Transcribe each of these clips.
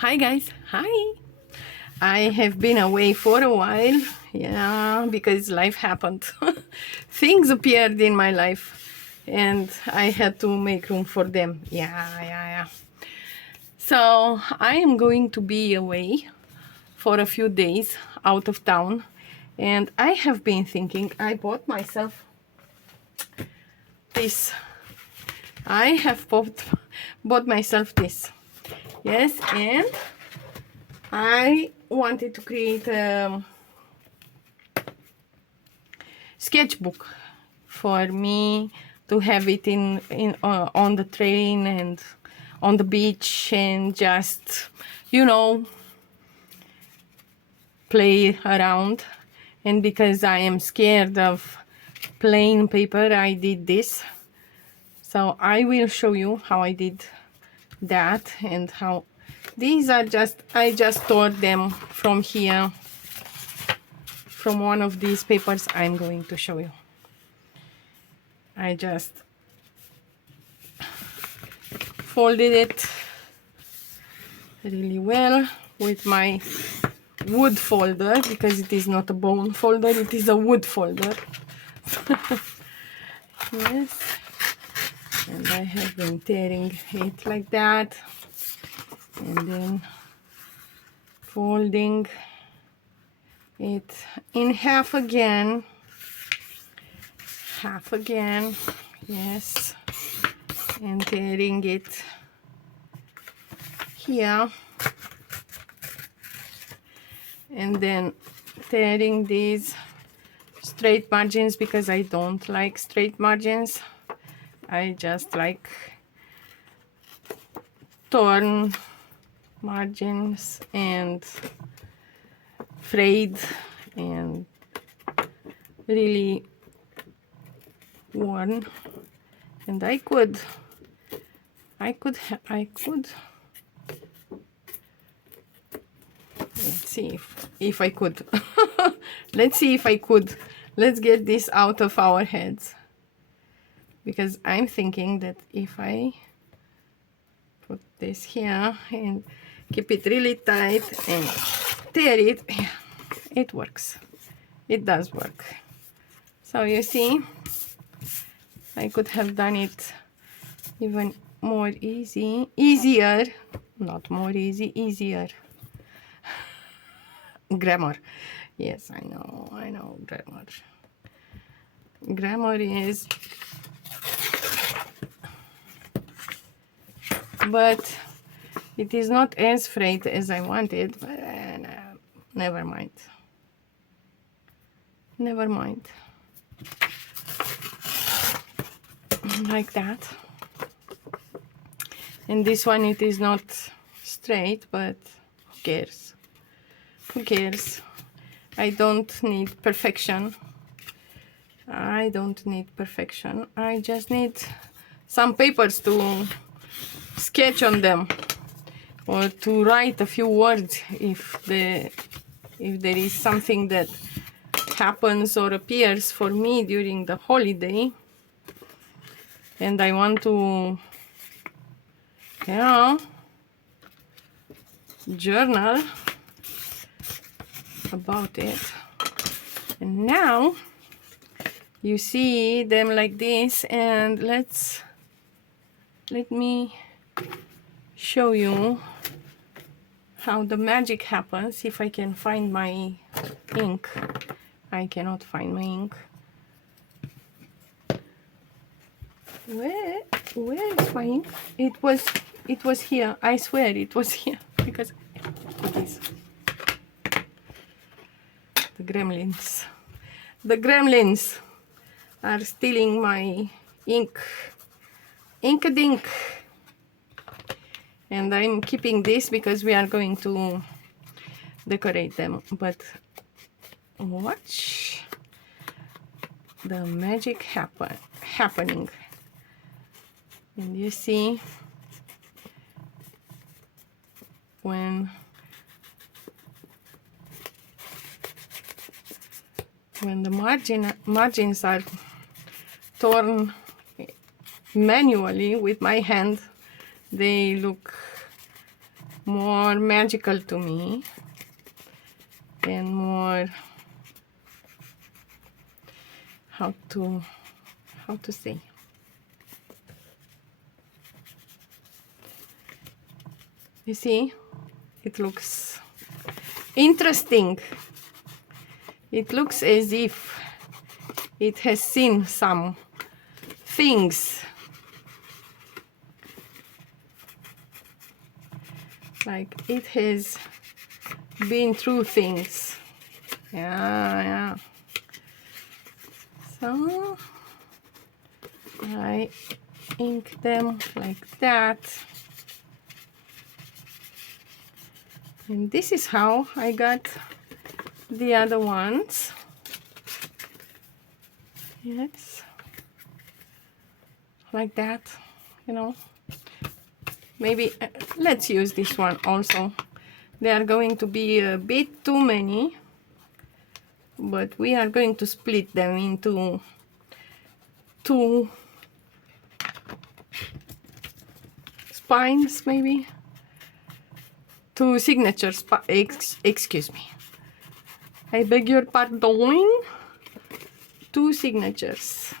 Hi guys, hi. I have been away for a while, yeah, because life happened. Things appeared in my life and I had to make room for them. Yeah. So I am going to be away for a few days out of town, and I have been thinking I bought myself this. I have bought myself this. Yes, and I wanted to create a sketchbook for me to have it in on the train and on the beach and just, you know, play around. And because I am scared of plain paper, I did this. So I will show you how I did that and how these are just, I just tore them from here, from one of these papers I'm going to show you. I just folded it really well with my wood folder, because it is not a bone folder, it is a wood folder. Yes, and I have been tearing it like that and then folding it in half again, yes, and tearing it here, and then tearing these straight margins because I don't like straight margins. I just like torn margins and frayed and really worn. And I could let's see if I could. Let's see if I could. Let's get this out of our heads, because I'm thinking that if I put this here and keep it really tight and tear it, it works. It does work. So you see, I could have done it even more easier, not more easy, easier. Grammar. Yes, I know, grammar. Grammar is, but it is not as frayed as I wanted, but never mind. Never mind. Like that. And this one, it is not straight, but who cares? Who cares? I don't need perfection. I don't need perfection. I just need some papers to sketch on them, or to write a few words if there is something that happens or appears for me during the holiday and I want to, you know, journal about it. And now you see them like this, and let me show you how the magic happens. If I can find my ink. I cannot find my ink. Where is my ink? It was here. I swear it was here, because it is. The gremlins are stealing my ink. Ink-a-dink. And I'm keeping this because we are going to decorate them. But watch the magic happening. And you see, when the margins are torn manually with my hand, they look more magical to me and more, how to say, you see, it looks interesting. It looks as if it has seen some things, like it has been through things. Yeah. So I ink them like that, and this is how I got the other ones. Yes, like that, you know. Maybe let's use this one also. They are going to be a bit too many, but we are going to split them into two spines, maybe two signatures. Excuse me, I beg your pardon. Two signatures.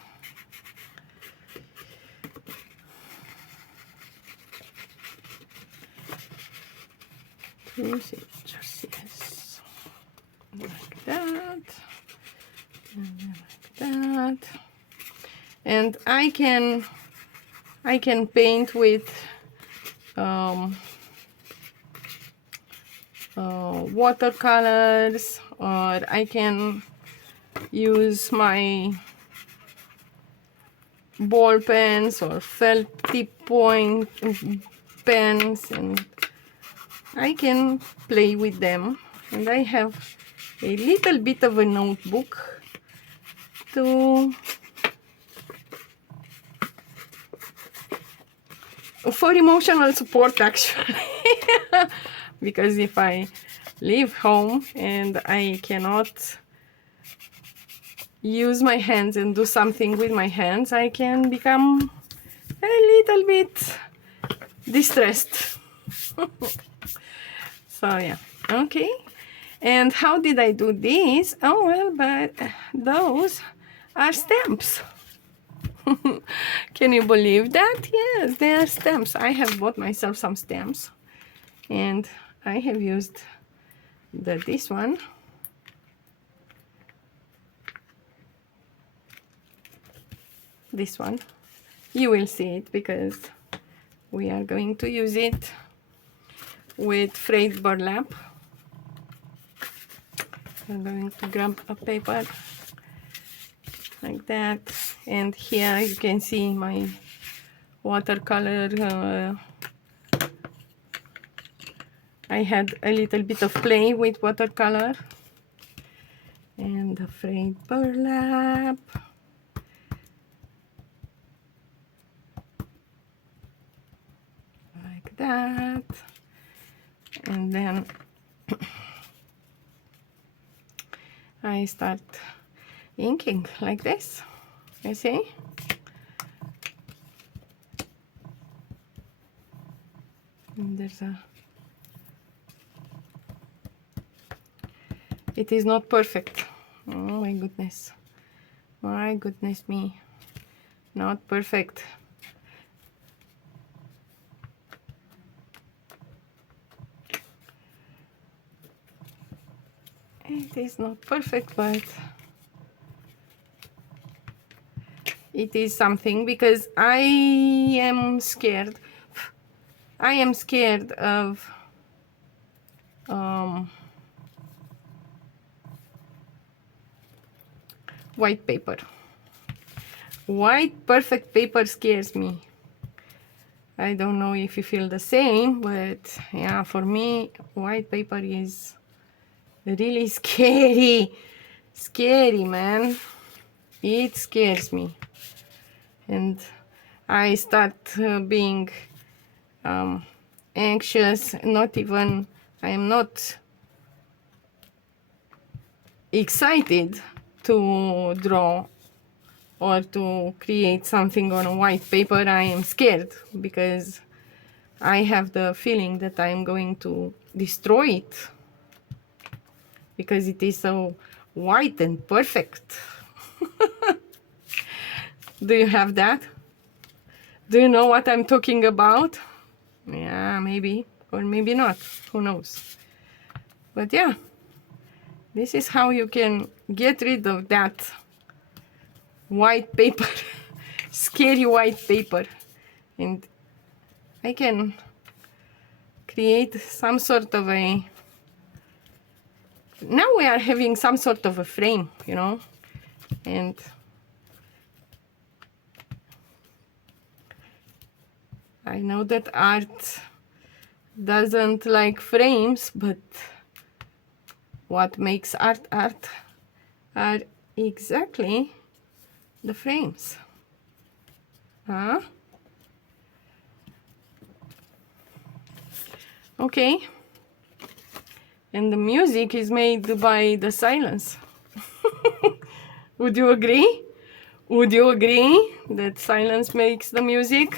Two signatures, yes. Like that. And like that. And I can paint with watercolors, or I can use my ball pens or felt tip point pens, and I can play with them. And I have a little bit of a notebook for emotional support, actually. Because if I leave home and I cannot use my hands and do something with my hands, I can become a little bit distressed. So yeah, okay. And how did I do this? Oh well, but those are stamps. Can you believe that? Yes, they are stamps. I have bought myself some stamps, and I have used this one. This one. You will see it because we are going to use it with frayed burlap. I'm going to grab a paper like that, and here you can see my watercolor. I had a little bit of play with watercolor and the frayed burlap. Like that. And then I start inking like this, you see? And there's a... It is not perfect. Oh my goodness. My goodness me. Not perfect. It is not perfect, but it is something, because I am scared. I am scared of white paper. White perfect paper scares me. I don't know if you feel the same, but yeah, for me, white paper is really scary. Scary, man. It scares me. And I start being anxious. Not even, I am not excited to draw or to create something on a white paper. I am scared because I have the feeling that I'm going to destroy it because it is so white and perfect. Do you have that? Do you know what I'm talking about? Yeah, maybe, or maybe not, who knows. But yeah, this is how you can get rid of that white paper, scary white paper. And I can create some sort of a, now we are having some sort of a frame, you know, and I know that art doesn't like frames, but what makes art art are exactly the frames. Huh? Okay. And the music is made by the silence. Would you agree? Would you agree that silence makes the music?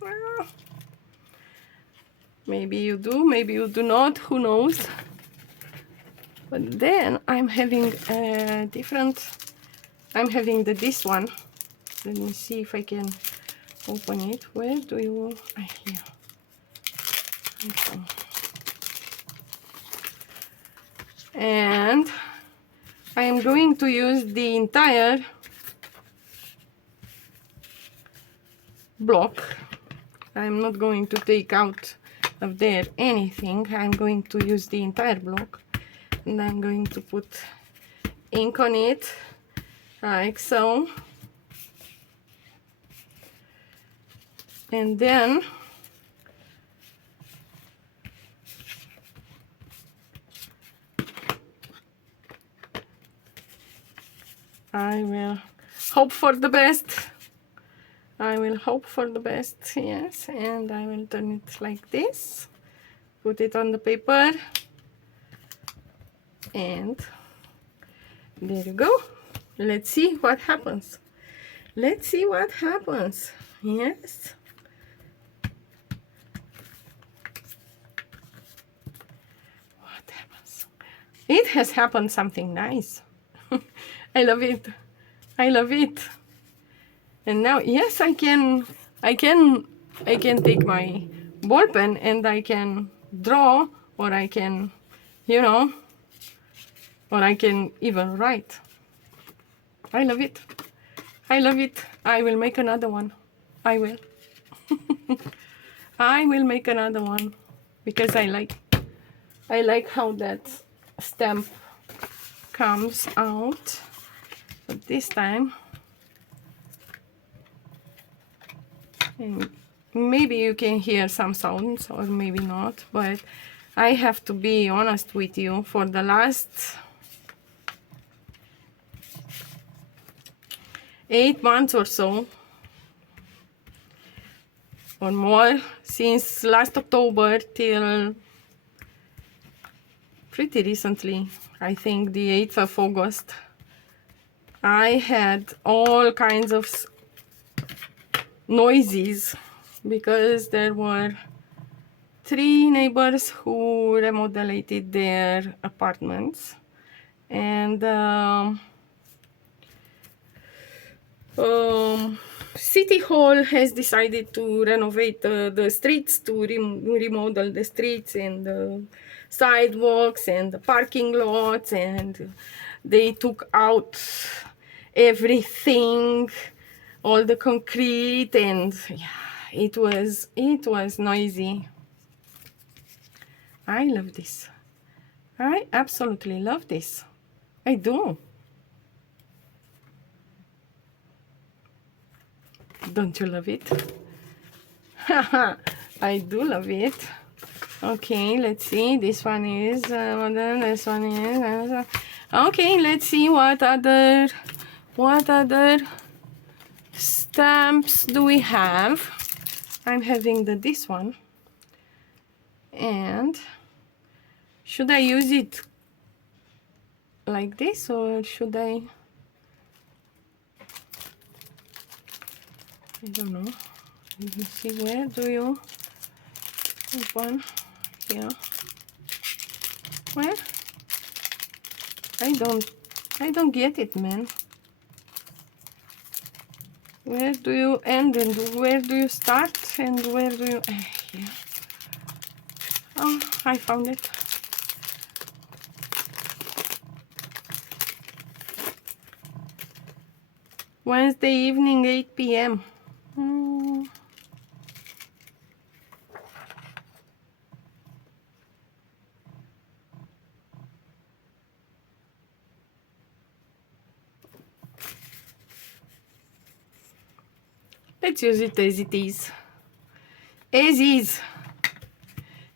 Well, maybe you do, maybe you do not, who knows? But then I'm having a different, I'm having this one. Let me see if I can open it. Where do you, here. Okay. And I am going to use the entire block. I'm not going to take out of there anything. I'm going to use the entire block, and I'm going to put ink on it like so, and then I will hope for the best. I will hope for the best, yes, and I will turn it like this, put it on the paper, and there you go. Let's see what happens. Let's see what happens. Yes. What happens? It has happened something nice. I love it. I love it. And now, yes, I can take my ball pen and I can draw, or I can, you know, or I can even write. I love it. I love it. I will make another one. I will. I will make another one because I like how that stamp comes out. But this time, and maybe you can hear some sounds or maybe not, but I have to be honest with you, for the last 8 months or so, or more, since last October till pretty recently, I think the 8th of August, I had all kinds of noises because there were 3 neighbors who remodeled their apartments, and City Hall has decided to renovate the streets, to remodel the streets and the sidewalks and the parking lots, and they took out everything, all the concrete, and yeah, it was noisy. I love this. I absolutely love this. I do. Don't you love it? I do love it. Okay, let's see. This one is modern. This one is okay. Let's see what other stamps do we have. I'm having this one, and should I use it like this, or should I don't know. Let me see, where do you One here. Where? I don't get it, man. Where do you end and where do you start and where do you... Here. Oh, I found it. Wednesday evening, 8 p.m. Let's use it as it is. As is.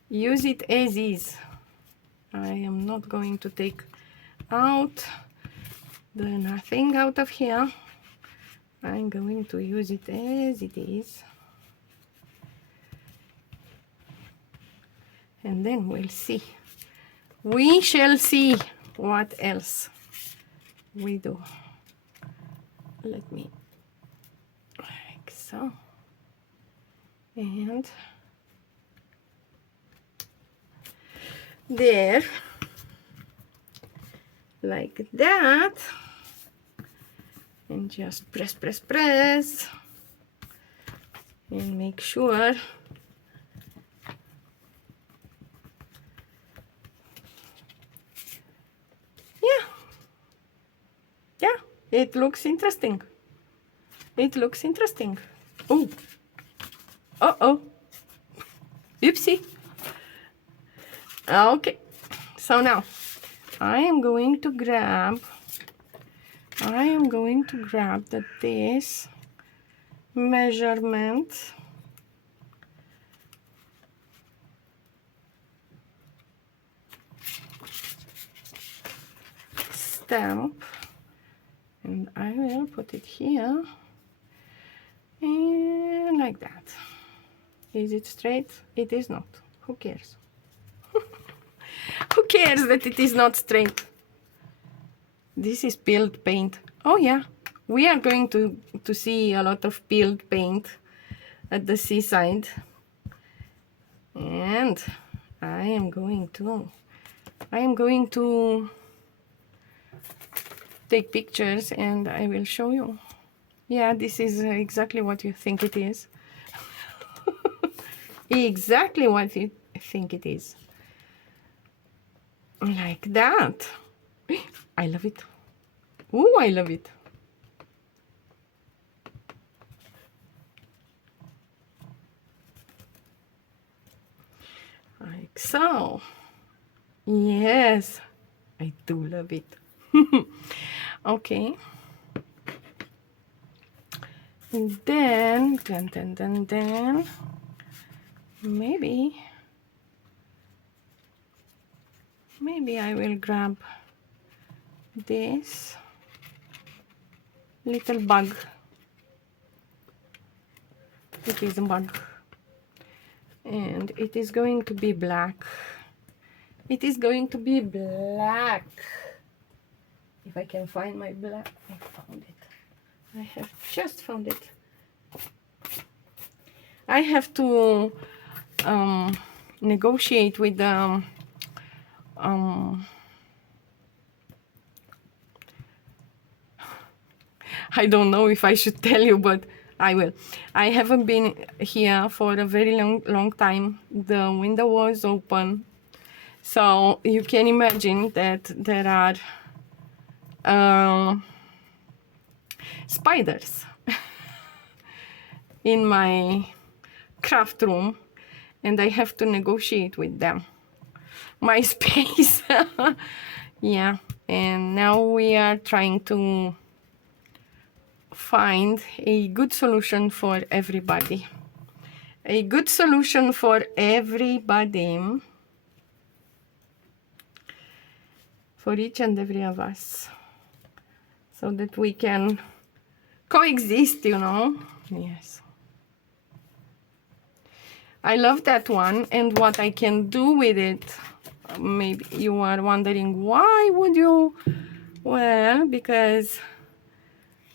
Use it as is. I am not going to take out the nothing out of here. I'm going to use it as it is. And then we'll see. We shall see what else we do. Let me, like so. And there, like that. And just press, press, press. And make sure it looks interesting. It looks interesting. Oh. Uh-oh. Oopsie. Okay. So now I am going to grab this measurement stamp. And I will put it here and like that. Is it straight? It is not. Who cares? Who cares that it is not straight? This is peeled paint. Oh yeah, we are going to see a lot of peeled paint at the seaside. And I am going to take pictures and I will show you. Yeah, this is exactly what you think it is. Exactly what you think it is. Like that. I love it. Oh, I love it. Like so. Yes, I do love it. Okay. And then, maybe I will grab this little bug. It is a bug. And it is going to be black. It is going to be black. If I can find my black, I found it. I have just found it. I have to negotiate with the I don't know if I should tell you, but I will. I haven't been here for a very long time. The window was open, so you can imagine that there are spiders in my craft room, and I have to negotiate with them my space. Yeah, and now we are trying to find a good solution for everybody. A good solution for everybody. For each and every of us. So that we can coexist, you know. Yes. I love that one, and what I can do with it. Maybe you are wondering, why would you? Well, because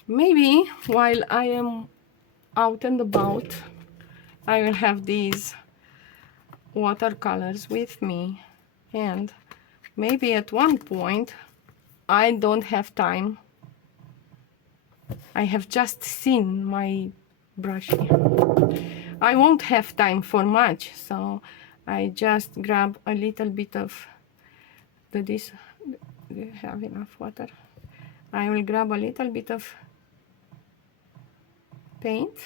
maybe while I am out and about, I will have these watercolors with me, and maybe at one point I don't have time. I have just seen my brush here. I won't have time for much, so I just grab a little bit of this. Do you have enough water? I will grab a little bit of paint,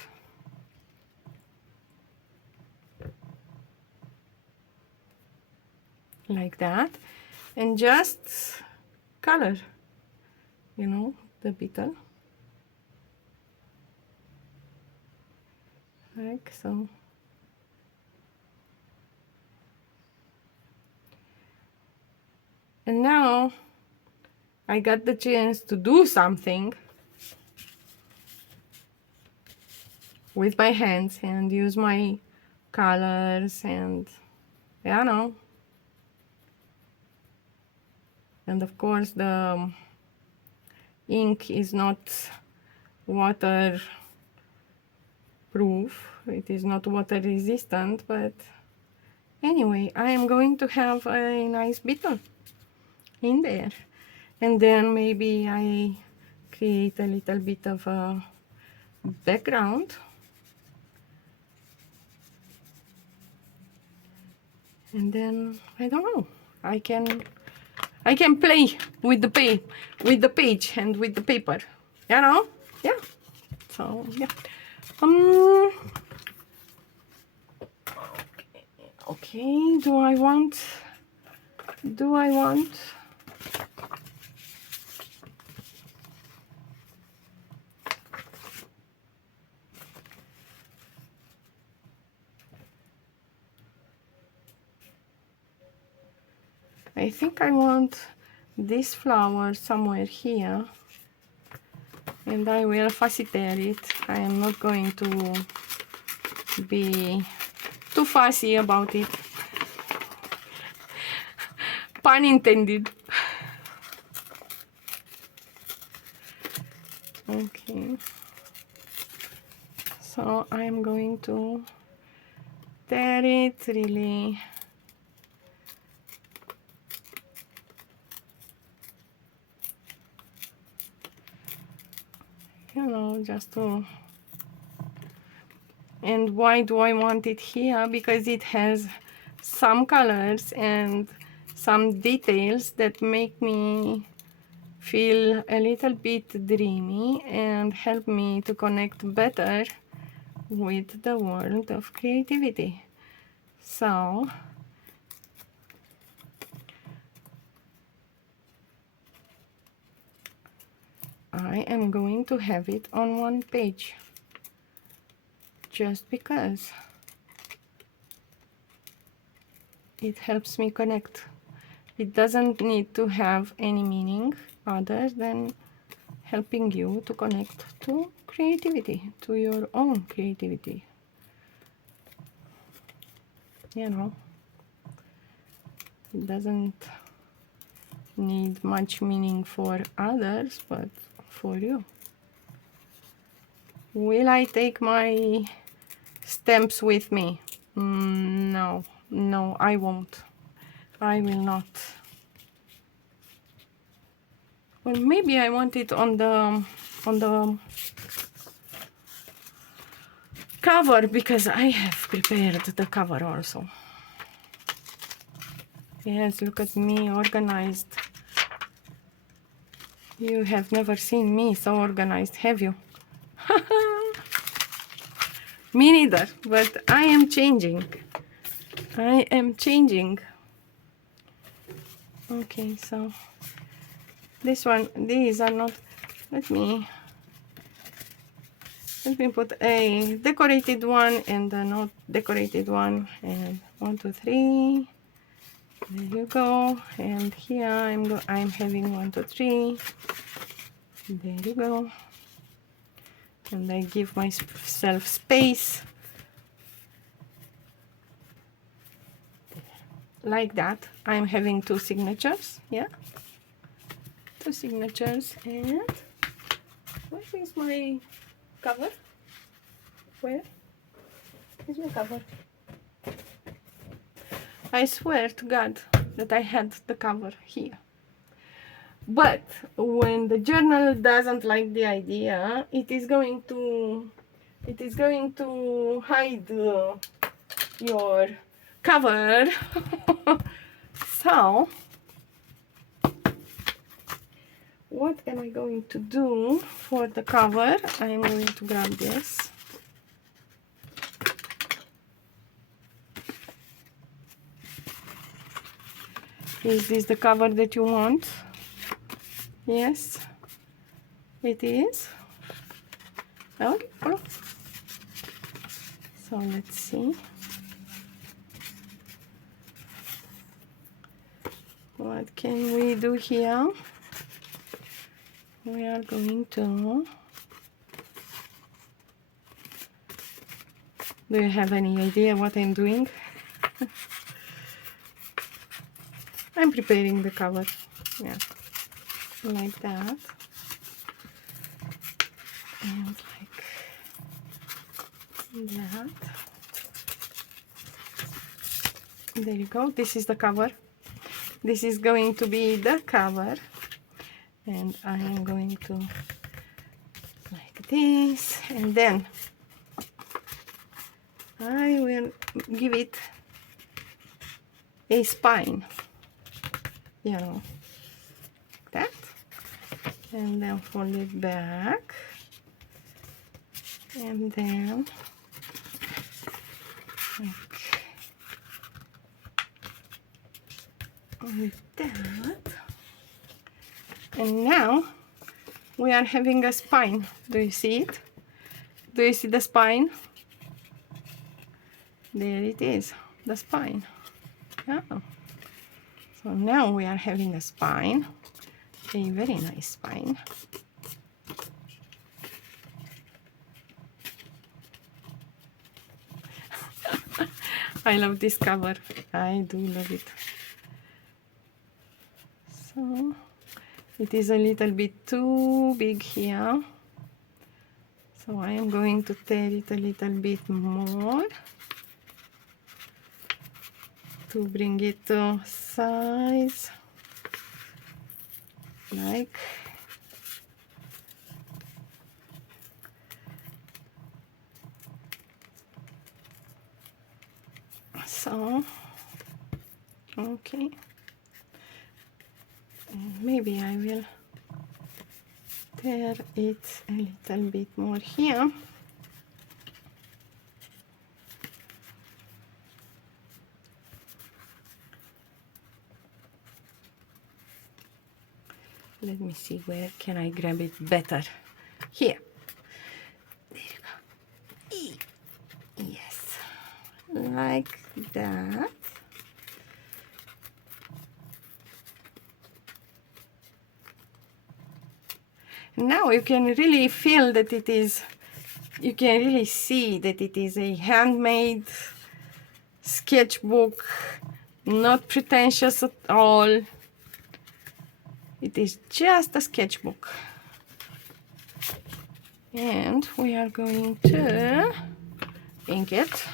like that, and just color, you know, the beetle, like so. And now I got the chance to do something with my hands and use my colors, and I know. And of course the ink is not waterproof, it is not water resistant, but anyway, I am going to have a nice beetle in there. And then maybe I create a little bit of a background, and then I don't know, I can play with the page and with the paper, you know. Yeah, so yeah. Okay, do I want I think I want this flower somewhere here, and I will facilitate it. I am not going to be too fussy about it. Pun intended. Okay. So I'm going to tear it really. You know, just to. And why do I want it here? Because it has some colors and some details that make me feel a little bit dreamy and help me to connect better with the world of creativity. So I am going to have it on one page, just because it helps me connect. It doesn't need to have any meaning other than helping you to connect to creativity, to your own creativity. You know, it doesn't need much meaning for others, but for you. Will I take my stamps with me? No, I won't. I will not. Well, maybe I want it on the cover, because I have prepared the cover also. Yes, look at me, organized. You have never seen me so organized, have you? Me neither, but I am changing. I am changing. Okay, so this one, these are not, let me put a decorated one and a not decorated one, and 1, 2, 3. There you go. And here I'm having 1, 2, 3. There you go. And I give myself space like that. I'm having 2 signatures. Yeah, 2 signatures. And where is my cover? Where is my cover? I swear to God that I had the cover here. But when the journal doesn't like the idea, it is going to hide your cover. So what am I going to do for the cover? I am going to grab this. Is this the cover that you want? Yes, it is. Okay. So let's see. What can we do here? We are going to... Do you have any idea what I'm doing? I'm preparing the cover. Yeah, like that. And like that. There you go. This is the cover. This is going to be the cover. And I am going to like this. And then I will give it a spine. You know, like that. And then fold it back. And then like that. And now we are having a spine. Do you see it? Do you see the spine? There it is, the spine. Yeah. So now we are having a spine, a very nice spine. I love this cover. I do love it. So it is a little bit too big here. So I am going to tear it a little bit more to bring it to size, like so. Okay, and maybe I will tear it a little bit more here. Let me see, where can I grab it better? Here. There you go. Yes, like that. Now you can really feel that it is, you can really see that it is a handmade sketchbook, not pretentious at all. It is just a sketchbook. And we are going to ink it.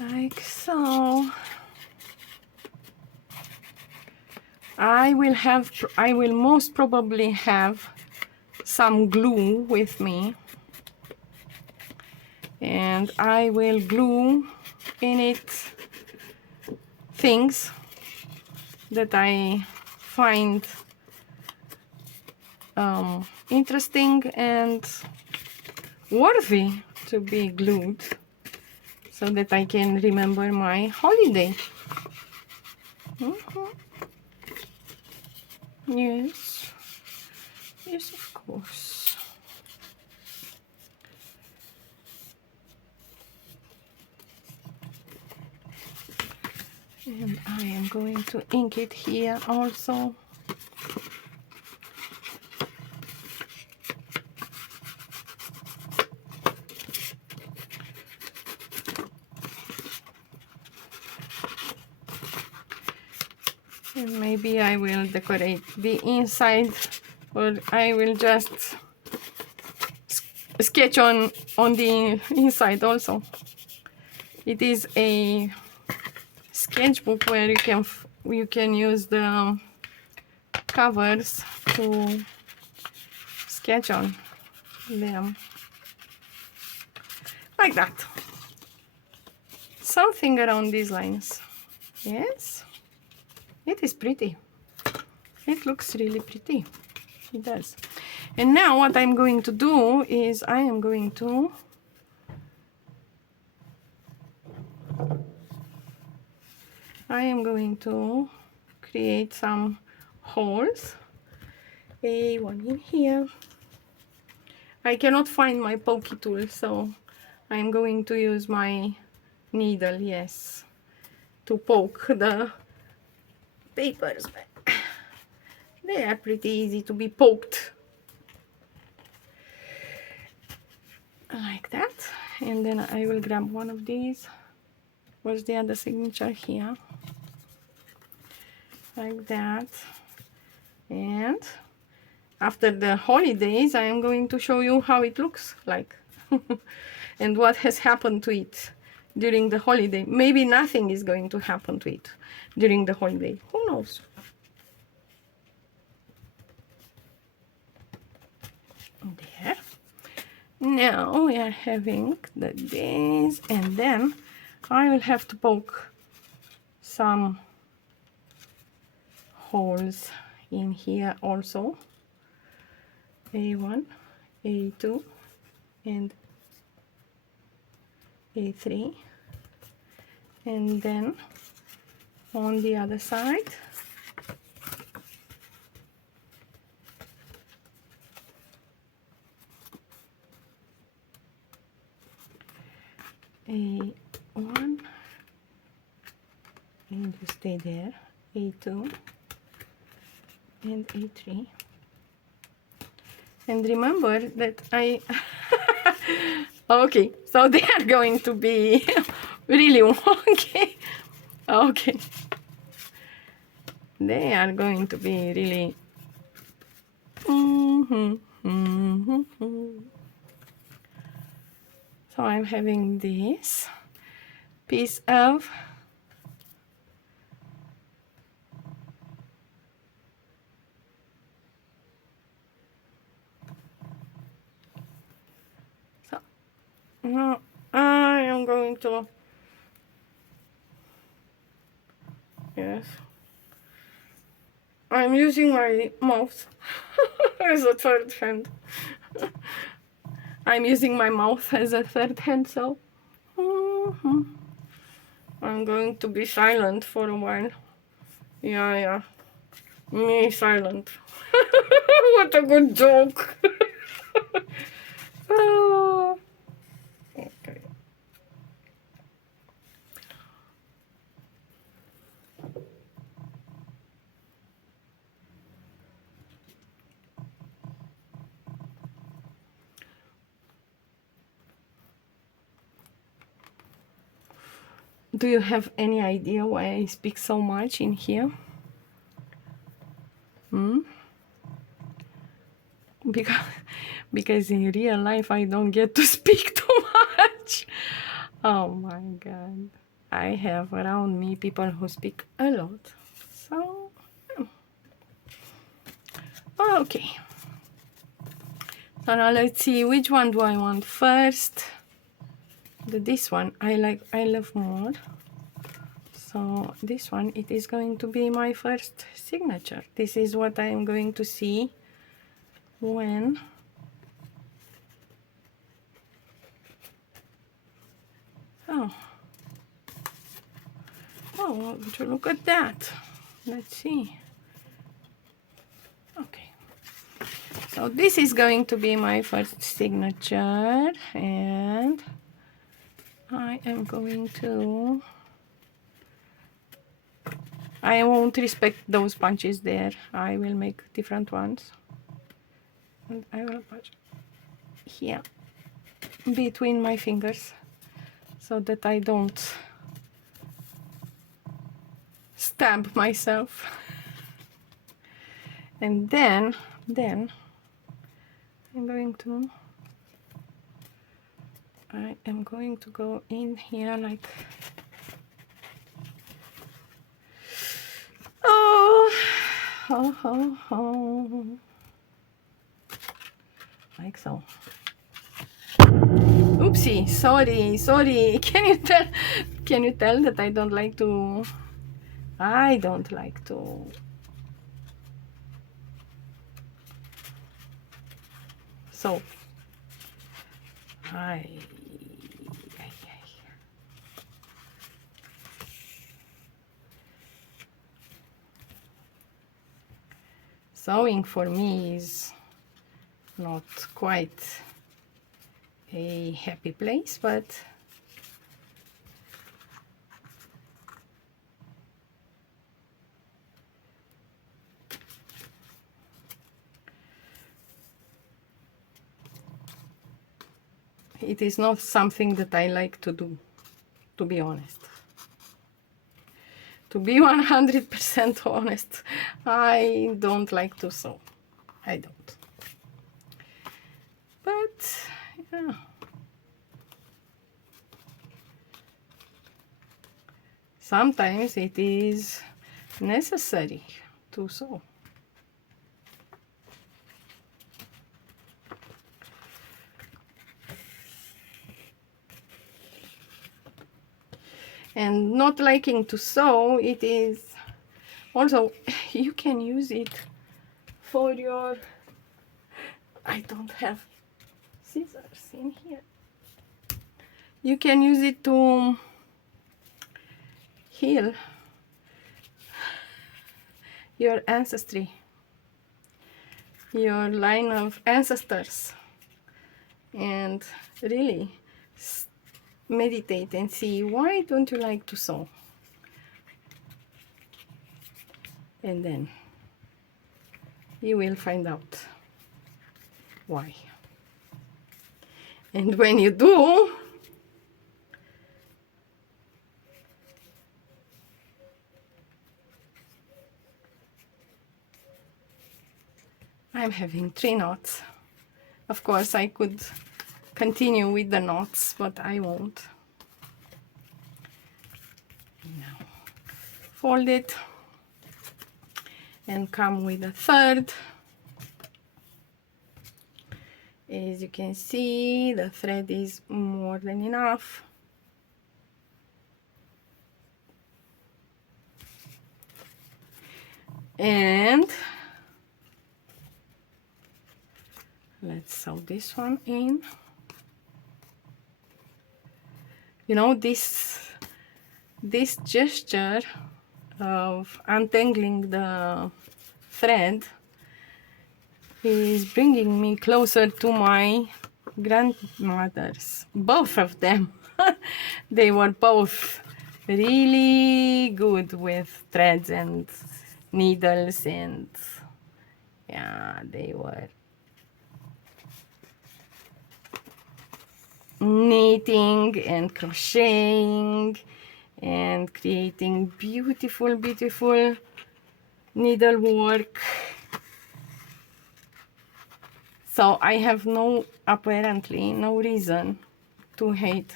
Like so. I will most probably have some glue with me, and I will glue in it things that I find interesting and worthy to be glued, so that I can remember my holiday. Yes, yes, of course. And I am going to ink it here also. And maybe I will decorate the inside, or I will just sketch on the inside also. It is a sketchbook where you can use the covers to sketch on them, like that, something around these lines. Yes, it is pretty. It looks really pretty. It does. And now what I'm going to do is I am going to create some holes. One in here. I cannot find my pokey tool, so I'm going to use my needle, yes, to poke the papers. They are pretty easy to be poked. Like that. And then I will grab one of these. Where's the other signature? Here. Like that. And after the holidays, I am going to show you how it looks like and what has happened to it during the holiday. Maybe nothing is going to happen to it during the holiday. Who knows? There. Now we are having the days, and then I will have to poke some holes in here also. A1, A2, and A3, and then on the other side A1, and you stay there, A2 and A3. And remember that I okay, so they are going to be really wonky. Okay, they are going to be really So I'm having this piece of now I am going to, yes, I'm using my mouth as a third hand. I'm using my mouth as a third hand, so I'm going to be silent for a while. Yeah, me silent. What a good joke. Oh, okay. Do you have any idea why I speak so much in here? Because in real life I don't get to speak too much. Oh my god. I have around me people who speak a lot. So, okay. So now let's see, which one do I want first? This one I love more. So this one, it is going to be my first signature. This is what I am going to see when oh, would you look at that? Let's see. Okay, so this is going to be my first signature, and I am going to, I won't respect those punches there. I will make different ones, and I will punch here between my fingers so that I don't stab myself. And then I am going to go in here like, like so. Oopsie, sorry. Can you tell that I don't like to sew. Sewing for me is not quite a happy place, but it is not something that I like to do, to be honest. To be 100% honest, I don't like to sew. I don't. But, yeah. Sometimes it is necessary to sew. And not liking to sew, it is also, you can use it for your, I don't have scissors in here. You can use it to heal your ancestry, your line of ancestors, and really meditate and see, why don't you like to sew? And then you will find out why. And when you do, I'm having 3 knots. Of course, I could continue with the knots, but I won't. Now, fold it and come with a third. As you can see, the thread is more than enough. And let's sew this one in. You know, this gesture of untangling the thread is bringing me closer to my grandmothers, both of them. They were both really good with threads and needles, and yeah, they were knitting and crocheting and creating beautiful needlework. So I have apparently no reason to hate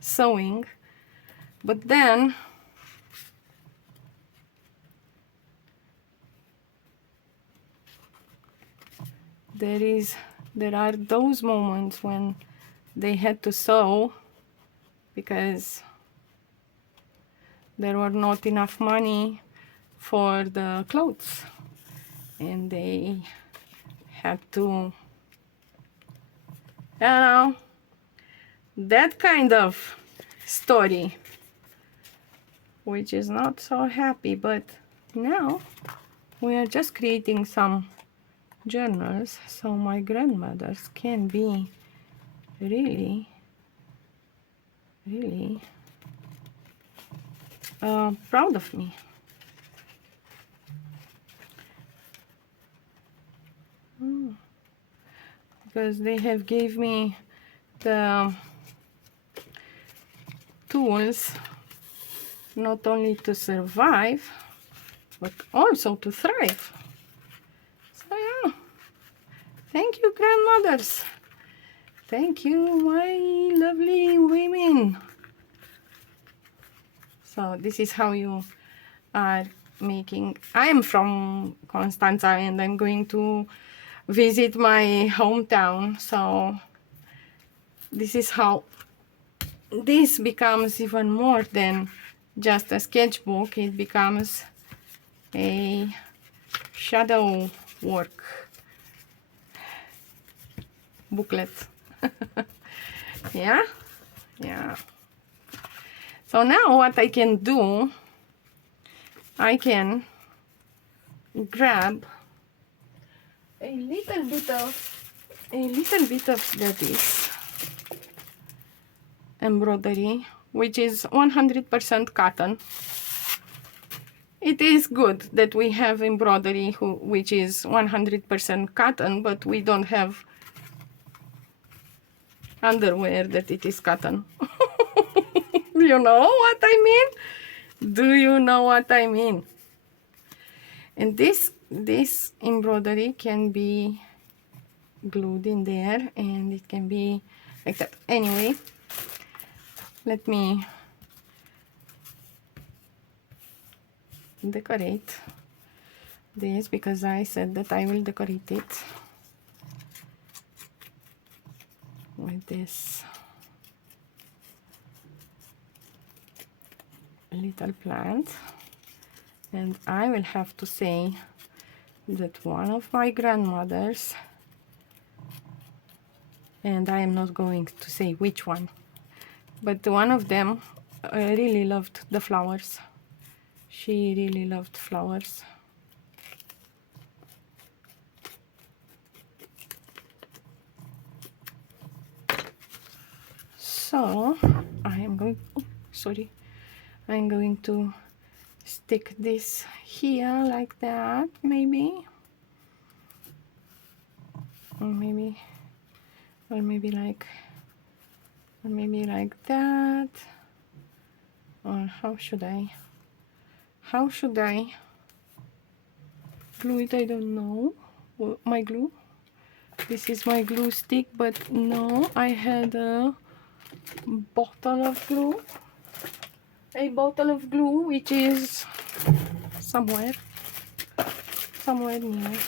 sewing, but then there are those moments when they had to sew because there were not enough money for the clothes, and they had to, you know, that kind of story, which is not so happy. But now we are just creating some journals so my grandmothers can be really proud of me. Because they have gave me the tools not only to survive but also to thrive. Thank you, grandmothers. Thank you, my lovely women. So this is how you are making. I am from Constanța and I'm going to visit my hometown. So this is how this becomes even more than just a sketchbook. It becomes a shadow work booklet. Yeah. So now what I can do, I can grab a little bit of this embroidery, which is 100% cotton. It is good that we have embroidery which is 100% cotton, but we don't have underwear that it is cotton. Do you know what I mean? Do you know what I mean? And this embroidery can be glued in there, and it can be like that. Anyway, let me decorate this, because I said that I will decorate it with this little plant. And I will have to say that one of my grandmothers, and I am not going to say which one, but one of them really loved the flowers. She really loved flowers. So I am going, oh, sorry, I'm going to stick this here like that, maybe, or maybe like that. Or how should I glue it? I don't know. My glue, this is my glue stick, but no, I had a bottle of glue, which is somewhere near.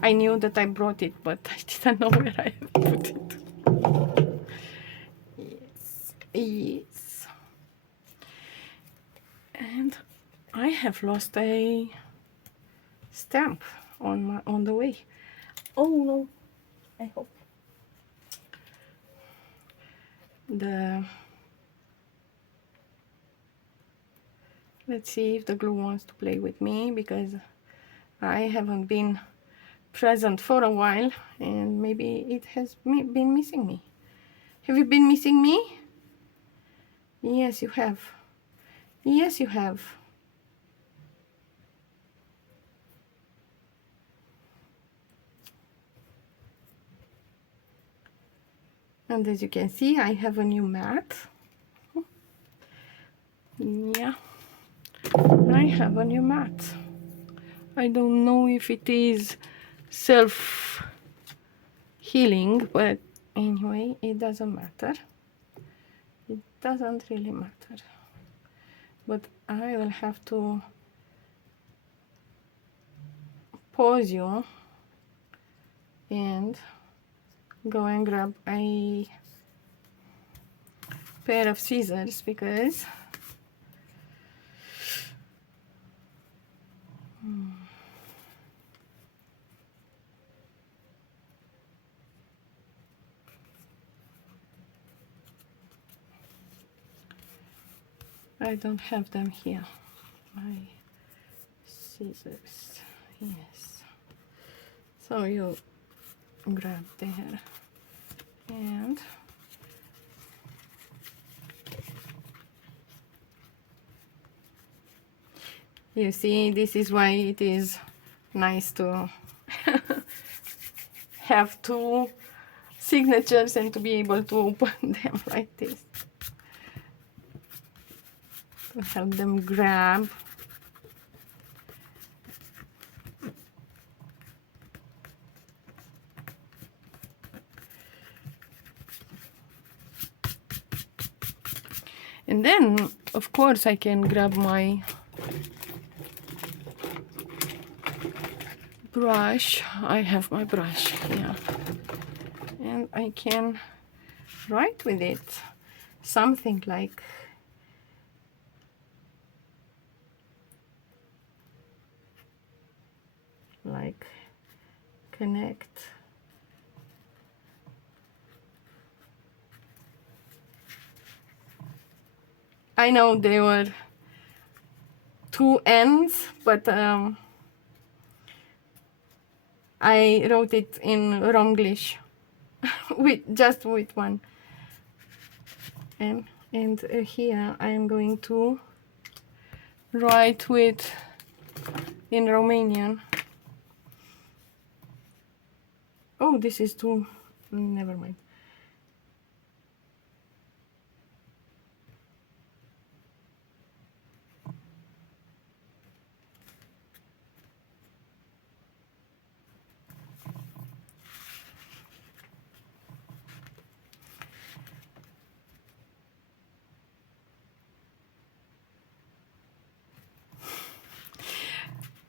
I knew that I brought it, but I didn't know where I have put it. Yes. And I have lost a stamp on the way. Oh no, I hope. Let's see if the glue wants to play with me, because I haven't been present for a while, and maybe it has been missing me. Have you been missing me? Yes, you have. Yes, you have. And as you can see, I have a new mat. Yeah, I have a new mat. I don't know if it is self-healing, but anyway, it doesn't matter. It doesn't really matter. But I will have to pause you and go and grab a pair of scissors, because I don't have them here. My scissors, yes. So you grab there, and you see, this is why it is nice to have two signatures and to be able to open them like this, to help them grab And then, of course, I can grab my brush. I have my brush, yeah. And I can write with it something like connect. I know there were two ends, but I wrote it in Wronglish with one. And here I am going to write with in Romanian. Oh, this is too, never mind.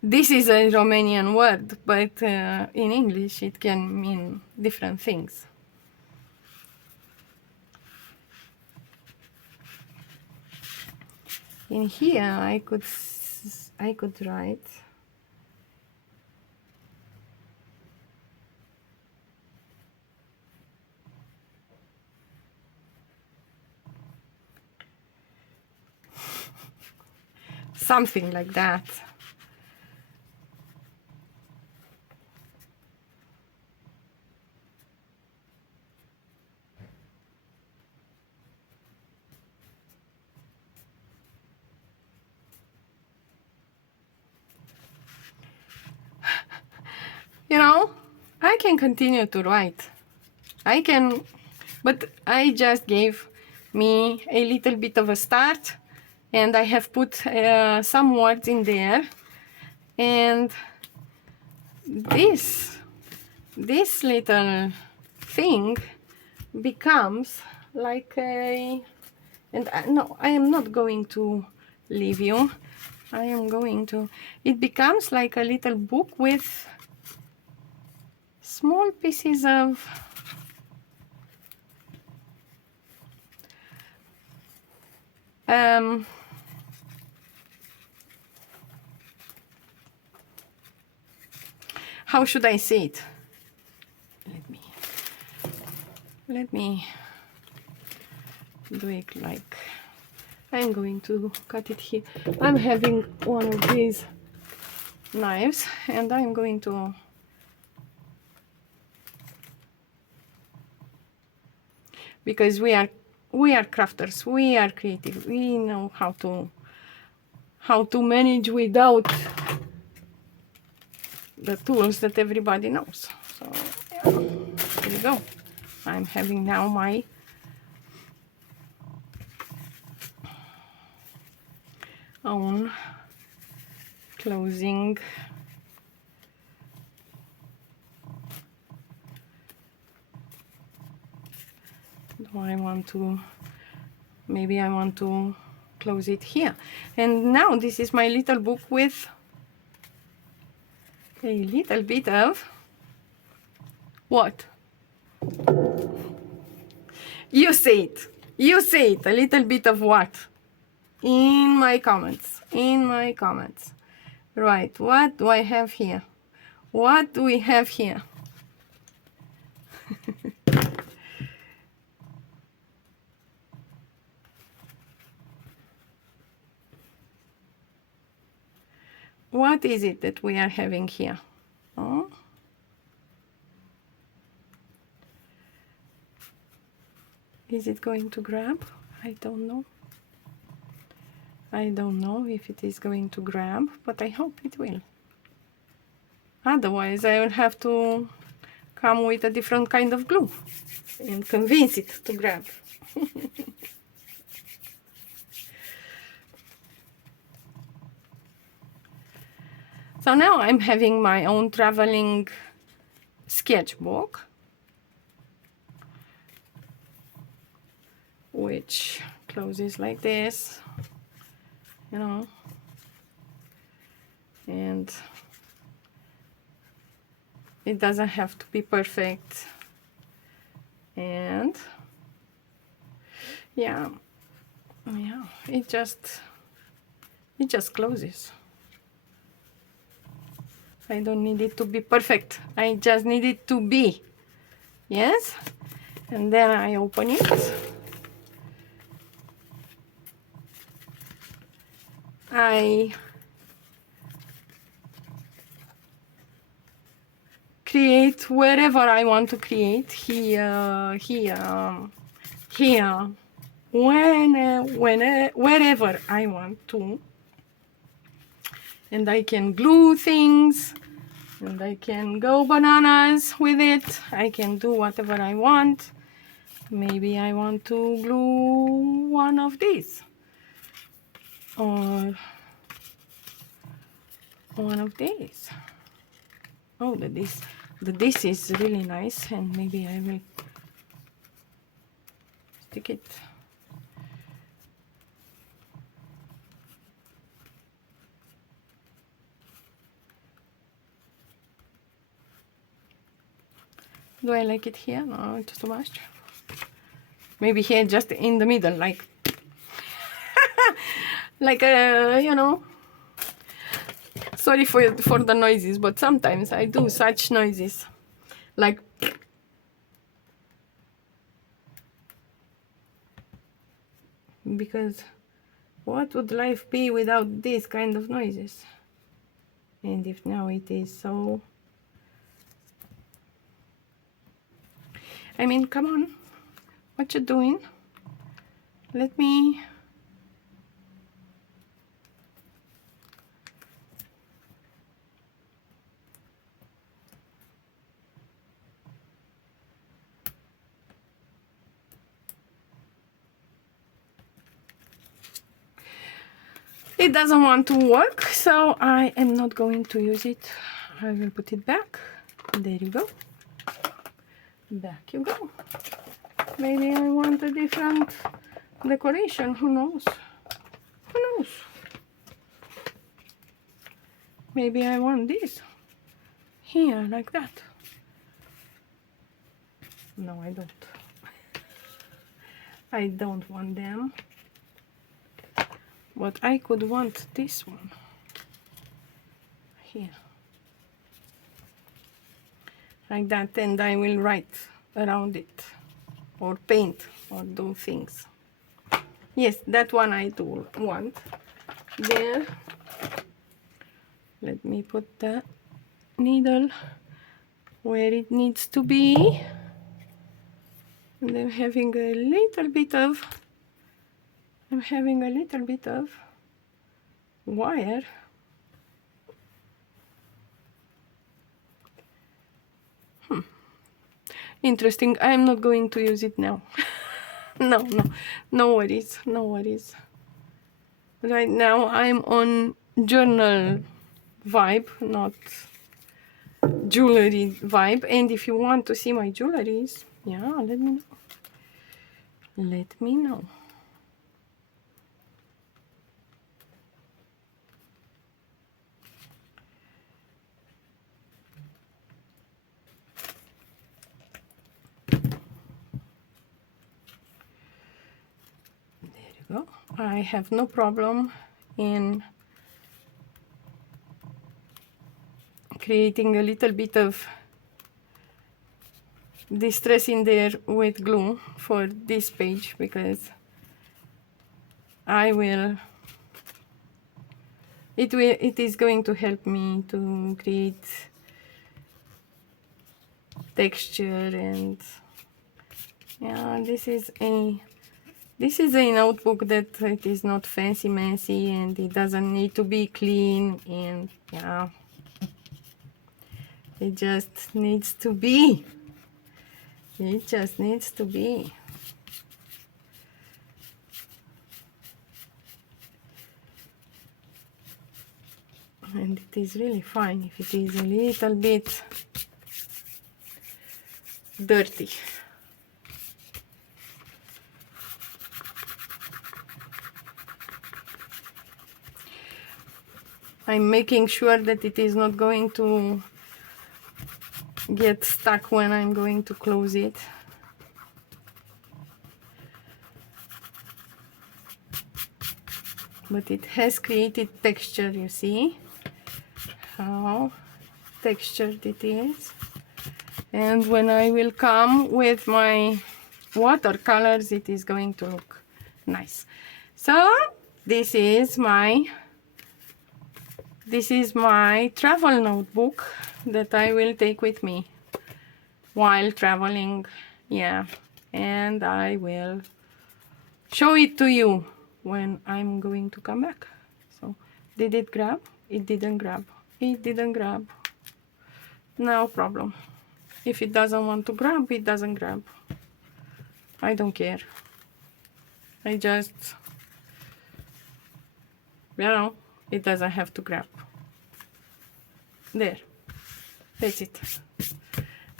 This is a Romanian word, but in English it can mean different things. In here I could write something like that. You know, I can continue to write. I can, but I just gave me a little bit of a start, and I have put some words in there, and this little thing becomes like a, and no, I am not going to leave you. I am going to, it becomes like a little book with small pieces of how should I say it? Let me do it like, I'm going to cut it here. I'm having one of these knives and I'm going to because we are crafters, we are creative, we know how to manage without the tools that everybody knows. So yeah, here you go. I'm having now my own closing I want to, maybe I want to close it here. And now this is my little book with a little bit of what? You say it. You say it. A little bit of what? In my comments. In my comments. Right. What do I have here? What do we have here? What is it that we are having here? Oh. Is it going to grab? I don't know. I don't know if it is going to grab, but I hope it will. Otherwise, I will have to come with a different kind of glue and convince it to grab. So now I'm having my own traveling sketchbook, which closes like this, you know, and it doesn't have to be perfect. And yeah, it just closes. I don't need it to be perfect, I just need it to be. Yes, and then I open it. I create wherever I want to create, here, wherever I want to. And I can glue things, and I can go bananas with it. I can do whatever I want. Maybe I want to glue one of these, or one of these. Oh, this is really nice, and maybe I will stick it. Do I like it here? No, it's too much. Maybe here, just in the middle, like like you know. Sorry for the noises, but sometimes I do such noises, like because what would life be without these kind of noises? And if now it is so, I mean, come on, what you doing? Let me. It doesn't want to work, so I am not going to use it. I will put it back. There you go. Back you go. Maybe I want a different decoration. Who knows? Who knows? Maybe I want this here, like that. No, I don't. I don't want them. But I could want this one here, like that, and I will write around it, or paint, or do things. Yes, that one I do want. There, let me put the needle where it needs to be, and I'm having a little bit of wire. Interesting. I'm not going to use it now. No worries, no worries. Right now I'm on journal vibe, not jewelry vibe. And if you want to see my jewelries, yeah, let me know. Let me know. There you go. I have no problem in creating a little bit of distress in there with glue for this page, because it is going to help me to create texture. And yeah, this is a notebook that it is not fancy messy, and it doesn't need to be clean, and yeah, it just needs to be. It just needs to be. And it is really fine if it is a little bit dirty. I'm making sure that it is not going to get stuck when I'm going to close it. But it has created texture, you see how textured it is. And when I will come with my watercolors, it is going to look nice. So this is my travel notebook that I will take with me while traveling. Yeah, and I will show it to you when I'm going to come back. So did it grab? It didn't grab. It didn't grab. No problem. If it doesn't want to grab, it doesn't grab. I don't care. I just, you know, it doesn't have to grab. There. That's it.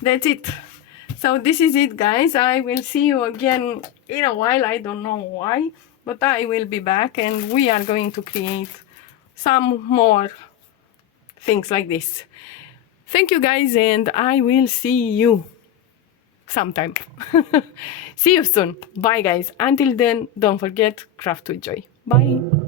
That's it. So this is it, guys. I will see you again in a while. I don't know why, but I will be back and we are going to create some more things like this. Thank you, guys, and I will see you sometime. See you soon. Bye, guys. Until then, don't forget, craft with joy. Bye.